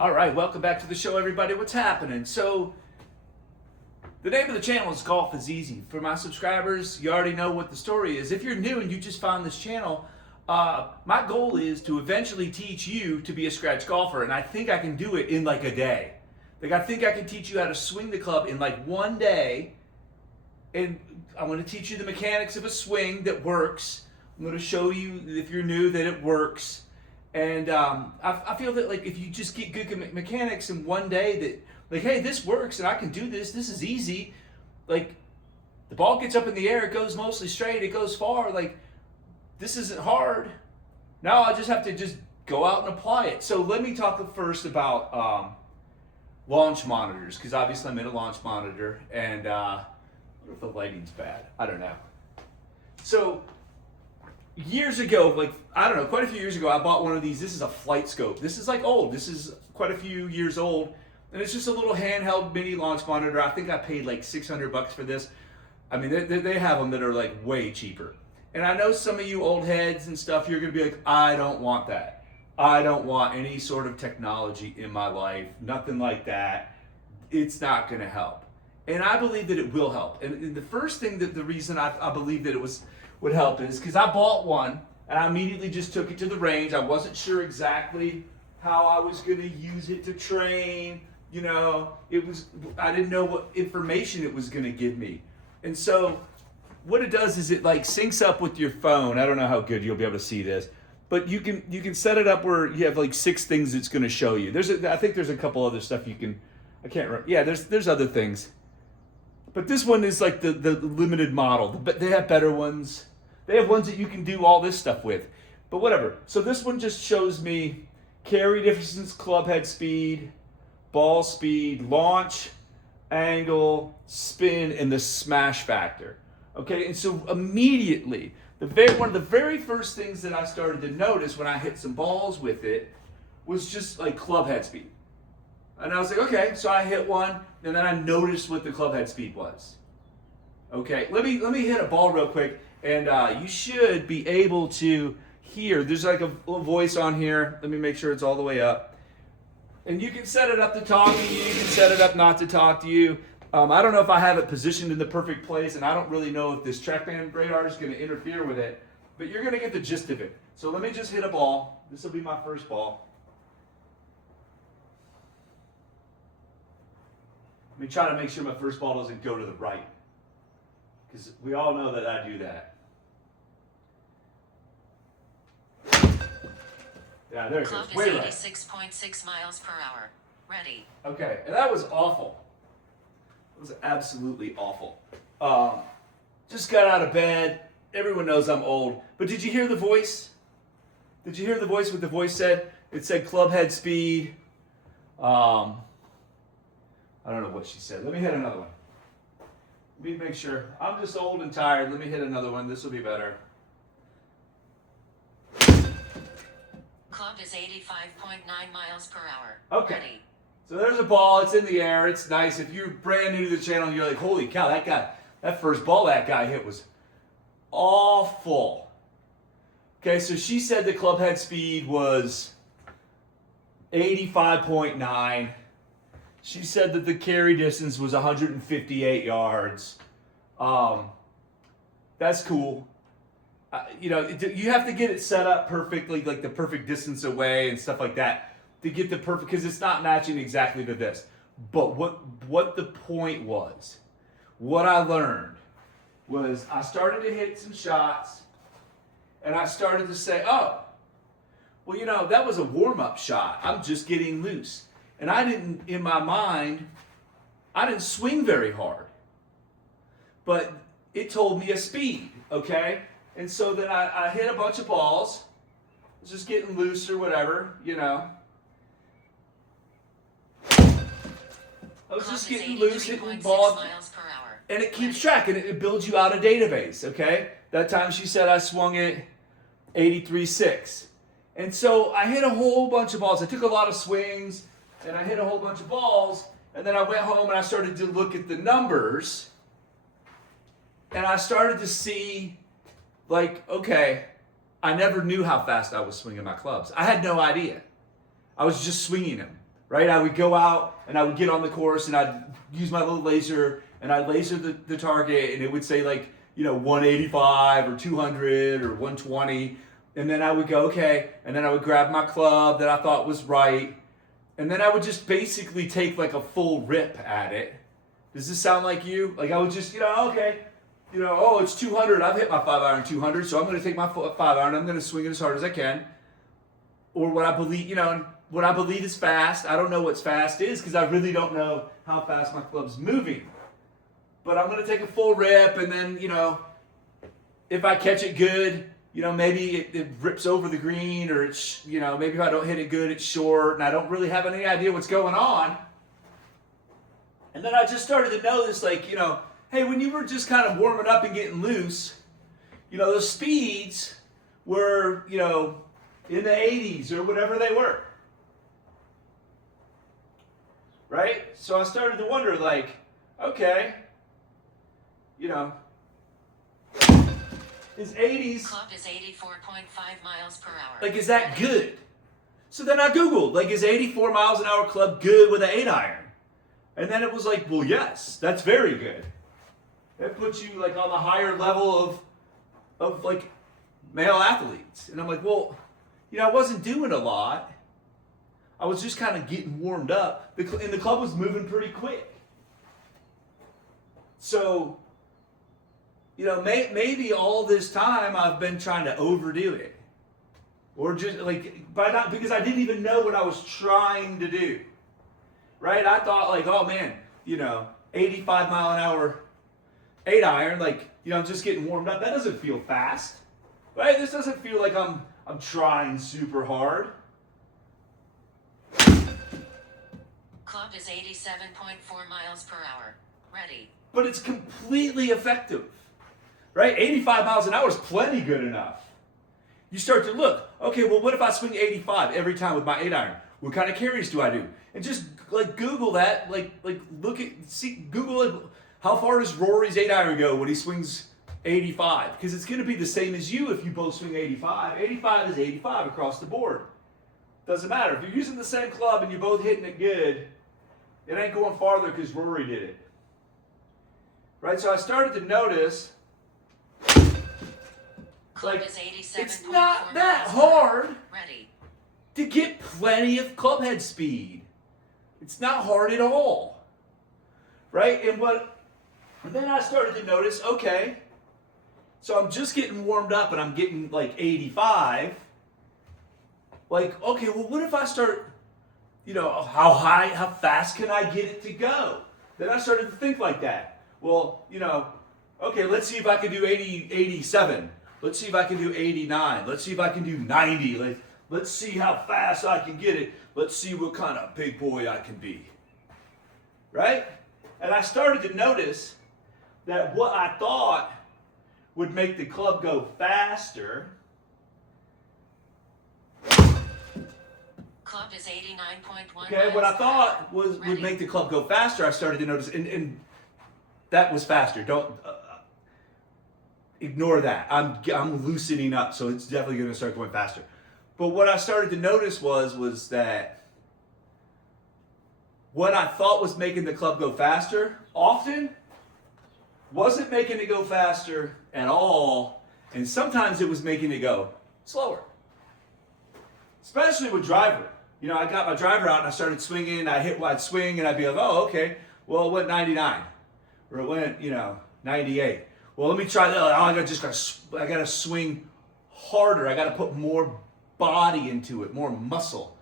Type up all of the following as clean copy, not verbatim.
All right, welcome back to the show, everybody. What's happening? So, the name of the channel is Golf is Easy. For my subscribers, you already know what the story is. If you're new and you just found this channel, my goal is to eventually teach you to be a scratch golfer, and I think I can do it in like a day. Like, I think I can teach you how to swing the club in like one day, and I'm going to teach you the mechanics of a swing that works. I'm going to show you, if you're new, that it works. And I feel that like if you just get good mechanics in one day, that like, hey, this works and I can do this. This is easy. Like, the ball gets up in the air, it goes mostly straight, it goes far. Like, this isn't hard. Now I just have to just go out and apply it. So let me talk first about launch monitors, because obviously I'm in a launch monitor, and I wonder if the lighting's bad. I don't know. So years ago, like, I don't know, quite a few years ago, I bought one of these. This is a flight scope. This is like old. This is quite a few years old. And it's just a little handheld mini launch monitor. I think I paid like $600 for this. I mean, they have them that are like way cheaper. And I know some of you old heads and stuff, you're going to be like, I don't want that. I don't want any sort of technology in my life. Nothing like that. It's not going to help. And I believe that it will help. And the first thing, that the reason I believe that would help is because I bought one and I immediately just took it to the range. I wasn't sure exactly how I was going to use it to train. You know, I didn't know what information it was going to give me. And so what it does is it like syncs up with your phone. I don't know how good you'll be able to see this, but you can set it up where you have like 6 things it's going to show you. I think there's a couple other stuff you can. I can't remember. Yeah, there's other things, but this one is like the limited model. But they have better ones. They have ones that you can do all this stuff with, but whatever. So this one just shows me carry distance, club head speed, ball speed, launch, angle, spin, and the smash factor. Okay, and so immediately, one of the very first things that I started to notice when I hit some balls with it was just like club head speed. And I was like, okay, so I hit one, and then I noticed what the club head speed was. Okay, let me hit a ball real quick, and you should be able to hear. There's like a little voice on here. Let me make sure it's all the way up. And you can set it up to talk to you. You can set it up not to talk to you. I don't know if I have it positioned in the perfect place, and I don't really know if this trackman radar is going to interfere with it, but you're going to get the gist of it. So let me just hit a ball. This will be my first ball. Let me try to make sure my first ball doesn't go to the right, because we all know that I do that. Yeah, there it goes. Club is 86.6 miles per hour. Ready. Okay, and that was awful. It was absolutely awful. Just got out of bed. Everyone knows I'm old. But did you hear the voice? Did you hear the voice? What the voice said? It said club head speed. I don't know what she said. Let me hit another one. Let me make sure. I'm just old and tired. Let me hit another one. This will be better. Club is 85.9 miles per hour. Okay. Ready. So there's a ball. It's in the air. It's nice. If you're brand new to the channel, you're like, holy cow, that first ball that guy hit was awful. Okay, so she said the club head speed was 85.9. She said that the carry distance was 158 yards. That's cool. You have to get it set up perfectly, like the perfect distance away and stuff like that, to get the perfect, because it's not matching exactly to this. But what the point was, what I learned was I started to hit some shots, and I started to say, oh, well, that was a warm-up shot. I'm just getting loose. And in my mind, I didn't swing very hard. But it told me a speed, okay? And so then I hit a bunch of balls. I was just getting loose or whatever. I was just getting loose, hitting balls. And it keeps track, and it builds you out a database, okay? That time she said I swung it 83.6. And so I hit a whole bunch of balls. I took a lot of swings, and I hit a whole bunch of balls, and then I went home and I started to look at the numbers, and I started to see, like, okay, I never knew how fast I was swinging my clubs. I had no idea. I was just swinging them, right? I would go out and I would get on the course and I'd use my little laser and I'd laser the target and it would say like, 185 or 200 or 120. And then I would go, okay. And then I would grab my club that I thought was right. And then I would just basically take like a full rip at it. Does this sound like you? Like I would just, okay. Oh, it's 200. I've hit my 5-iron 200. So I'm going to take my 5-iron. I'm going to swing it as hard as I can. Or what I believe, what I believe is fast. I don't know what's fast is because I really don't know how fast my club's moving. But I'm going to take a full rip and then, if I catch it good, maybe it rips over the green or it's, maybe if I don't hit it good, it's short and I don't really have any idea what's going on. And then I just started to notice like, hey, when you were just kind of warming up and getting loose, the speeds were, in the 80s or whatever they were. Right? So I started to wonder like, okay, is 80s... Club is 84.5 miles per hour. Like, is that good? So then I Googled, like, is 84 miles an hour club good with an 8-iron? And then it was like, well, yes, that's very good. That puts you, like, on the higher level of like, male athletes. And I'm like, well, I wasn't doing a lot. I was just kind of getting warmed up. And the club was moving pretty quick. So... maybe all this time I've been trying to overdo it. Or just because I didn't even know what I was trying to do. Right? I thought like, oh man, 85 mile an hour 8-iron, like, I'm just getting warmed up. That doesn't feel fast. Right? This doesn't feel like I'm trying super hard. Club is 87.4 miles per hour. Ready. But it's completely effective. Right? 85 miles an hour is plenty good enough. You start to look, okay, well, what if I swing 85 every time with my 8-iron? What kind of carries do I do? And just like Google that, Google it. How far does Rory's 8-iron go when he swings 85? Because it's going to be the same as you if you both swing 85. 85 is 85 across the board. Doesn't matter. If you're using the same club and you're both hitting it good, it ain't going farther because Rory did it. Right? So I started to notice... Club is 87. It's not that hard Ready. to get plenty of clubhead speed. It's not hard at all. Right? And then I started to notice, okay, so I'm just getting warmed up and I'm getting like 85. Like, okay, well, what if I start, how fast can I get it to go? Then I started to think like that. Well, okay, let's see if I can do 87. Let's see if I can do 89. Let's see if I can do 90. Let's see how fast I can get it. Let's see what kind of big boy I can be. Right? And I started to notice that what I thought would make the club go faster. Club is 89.1 Okay, what I thought would make the club go faster, I started to notice, and that was faster. Don't ignore that. I'm loosening up, so it's definitely going to start going faster. But what I started to notice was that what I thought was making the club go faster often wasn't making it go faster at all, and sometimes it was making it go slower. Especially with driver. I got my driver out and I started swinging, I hit wide swing, and I'd be like, oh, okay, well, it went 99. Or it went, 98. Well, let me try that. Oh, I gotta swing harder. I gotta put more body into it, more muscle.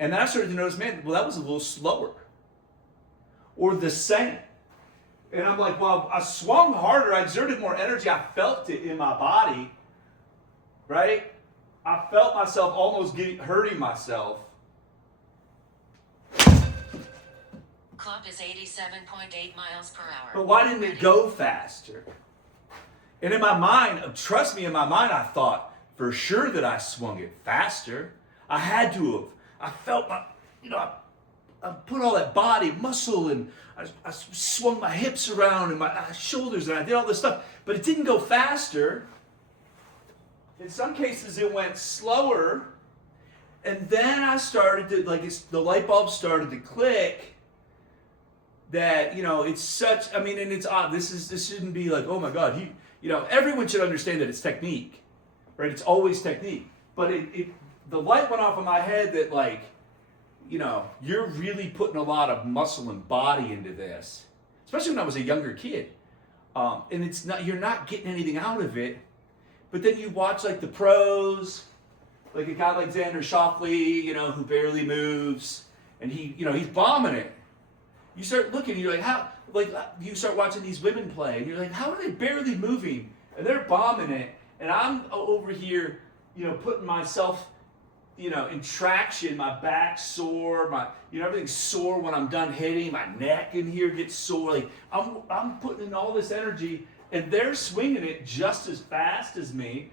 And then I started to notice, man, well, that was a little slower. Or the same. And I'm like, well, I swung harder, I exerted more energy, I felt it in my body, right? I felt myself almost hurting myself. Club is 87.8 miles per hour. But why didn't it go faster? And in my mind, trust me, in my mind, I thought for sure that I swung it faster. I had to have. I felt my, I put all that body, muscle, and I swung my hips around and my shoulders, and I did all this stuff. But it didn't go faster. In some cases, it went slower. And then I started to, like, the light bulb started to click that, it's such, I mean, and it's odd. This shouldn't be like, oh my God, everyone should understand that it's technique, right? It's always technique. But the light went off in my head that, like, you're really putting a lot of muscle and body into this, especially when I was a younger kid. And you're not getting anything out of it. But then you watch, like, the pros, like a guy like Xander Schauffele, who barely moves, and he's bombing it. You start looking, and you're like, you start watching these women play, and you're like, how are they barely moving? And they're bombing it, and I'm over here, putting myself, in traction, my back sore, everything's sore when I'm done hitting, my neck in here gets sore. Like, I'm putting in all this energy, and they're swinging it just as fast as me.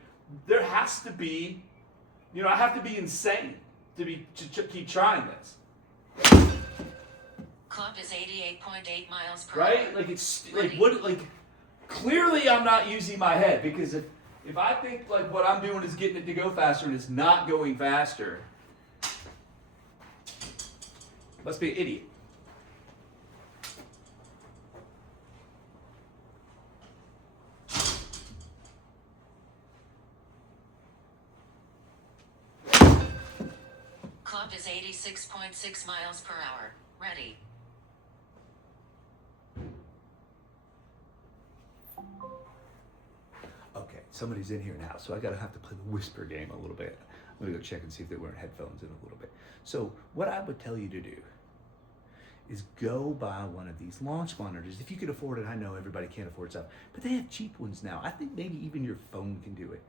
There has to be, I have to be insane to keep trying this. Club is 88.8 miles per Right? hour. Like, it's Ready. clearly I'm not using my head, because if I think, like, what I'm doing is getting it to go faster and it's not going faster, must be an idiot. Club is 86.6 miles per hour. Ready. Okay, somebody's in here now, so I gotta have to play the whisper game a little bit. I'm gonna go check and see if they're wearing headphones in a little bit. So what I would tell you to do is go buy one of these launch monitors. If you can afford it, I know everybody can't afford stuff, but they have cheap ones now. I think maybe even your phone can do it.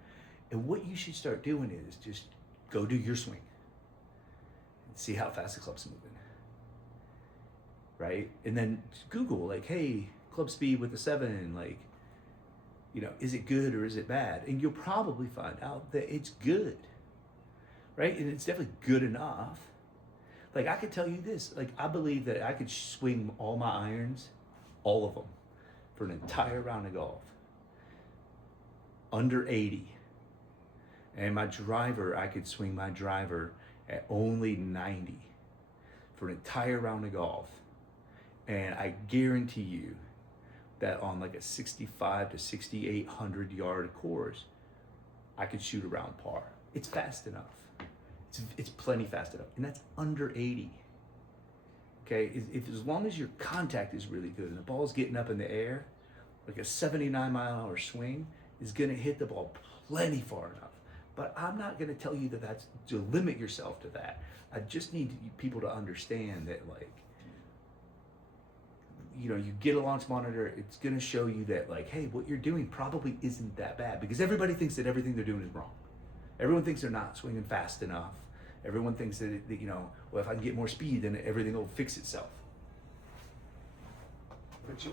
And what you should start doing is just go do your swing and see how fast the club's moving. Right? And then Google, like, hey, club speed with the 7, like, is it good or is it bad? And you'll probably find out that it's good, right? And it's definitely good enough. Like, I could tell you this, like, I believe that I could swing all my irons, all of them, for an entire round of golf, under 80. And my driver, I could swing my driver at only 90 for an entire round of golf. And I guarantee you that on like a 65 to 6,800 yard course, I could shoot around par. It's fast enough. It's plenty fast enough, and that's under 80. Okay, if as long as your contact is really good and the ball's getting up in the air, like a 79-mile-an-hour swing is gonna hit the ball plenty far enough. But I'm not gonna tell you that that's to limit yourself to that. I just need people to understand that, like, you get a launch monitor, it's gonna show you that, like, hey, what you're doing probably isn't that bad, because everybody thinks that everything they're doing is wrong. Everyone thinks they're not swinging fast enough. Everyone thinks that well, if I can get more speed, then everything will fix itself. But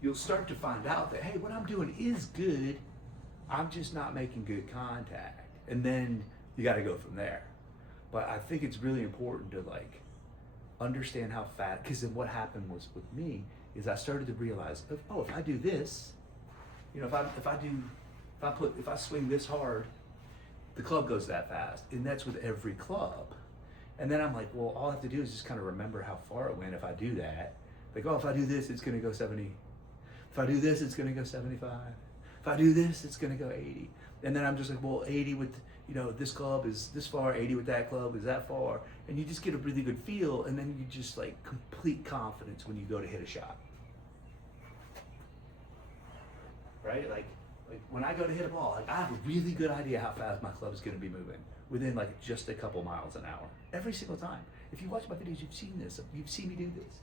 you'll start to find out that, hey, what I'm doing is good, I'm just not making good contact. And then you gotta go from there. But I think it's really important to, like, understand how fast, because then what happened was with me is I started to realize, oh, if I do this, if I swing this hard, the club goes that fast. And that's with every club. And then I'm like, well, all I have to do is just kind of remember how far it went if I do that. Like, oh, if I do this, it's gonna go 70. If I do this, it's gonna go 75. If I do this, it's gonna go 80. And then I'm just like, well, 80 with, this club is this far, 80 with that club is that far. And you just get a really good feel, and then you just, like, complete confidence when you go to hit a shot. Right? Like when I go to hit a ball, like, I have a really good idea how fast my club is gonna be moving within, like, just a couple miles an hour. Every single time. If you watch my videos, you've seen this. You've seen me do this.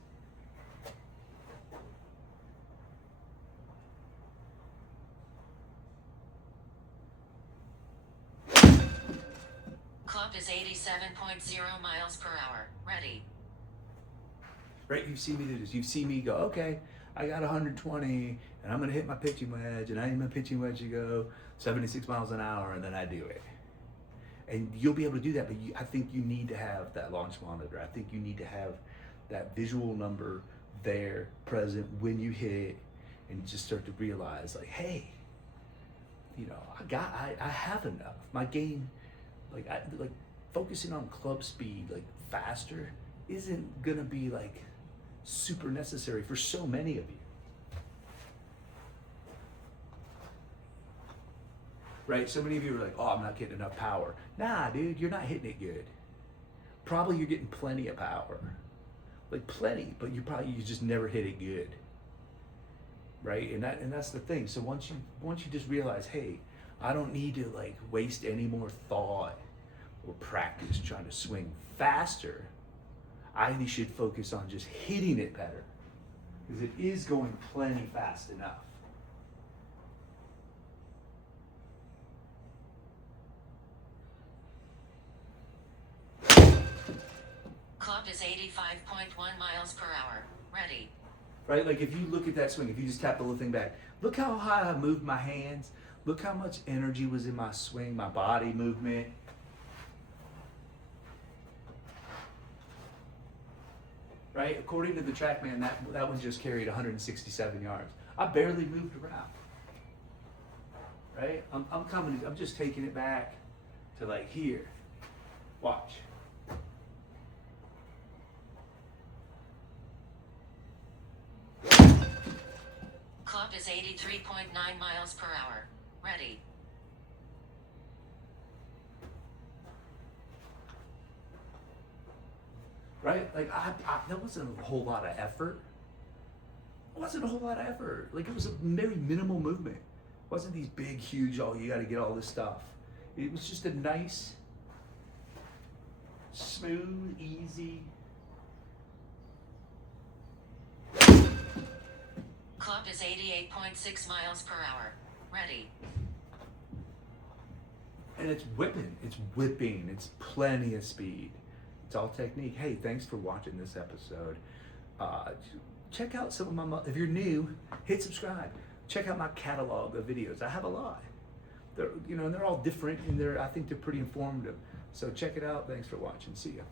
Club is 87.0 miles per hour. Ready. Right? You've seen me do this. You've seen me go, okay, I got 120, and I'm going to hit my pitching wedge, and I need my pitching wedge to go 76 miles an hour, and then I do it. And you'll be able to do that, but I think you need to have that launch monitor. I think you need to have that visual number there, present when you hit, and just start to realize, like, hey, I have enough. My game like focusing on club speed, like faster, isn't gonna be like super necessary for so many of you. Right? So many of you are like, oh, I'm not getting enough power. Nah, dude, you're not hitting it good. Probably you're getting plenty of power. Like plenty, but you just never hit it good. Right? And that's the thing. So once you just realize, hey, I don't need to like waste any more thought or practice trying to swing faster. I should focus on just hitting it better. Because it is going plenty fast enough. Club is 85.1 miles per hour. Ready. Right? Like if you look at that swing, if you just tap the little thing back, look how high I moved my hands. Look how much energy was in my swing, my body movement. Right? According to the TrackMan, that one just carried 167 yards. I barely moved around. Right? I'm just taking it back to like here. Watch. Club is 83.9 miles per hour. Ready. Right? Like that wasn't a whole lot of effort. It wasn't a whole lot of effort. Like it was a very minimal movement. It wasn't these big, huge, oh, you got to get all this stuff. It was just a nice, smooth, easy. Club is 88.6 miles per hour. Ready. And it's whipping, it's plenty of speed. It's all technique. Hey, thanks for watching this episode. Check out some of my, if you're new, hit subscribe. Check out my catalog of videos. I have a lot. They're, and they're all different, and I think they're pretty informative. So check it out. Thanks for watching. See ya.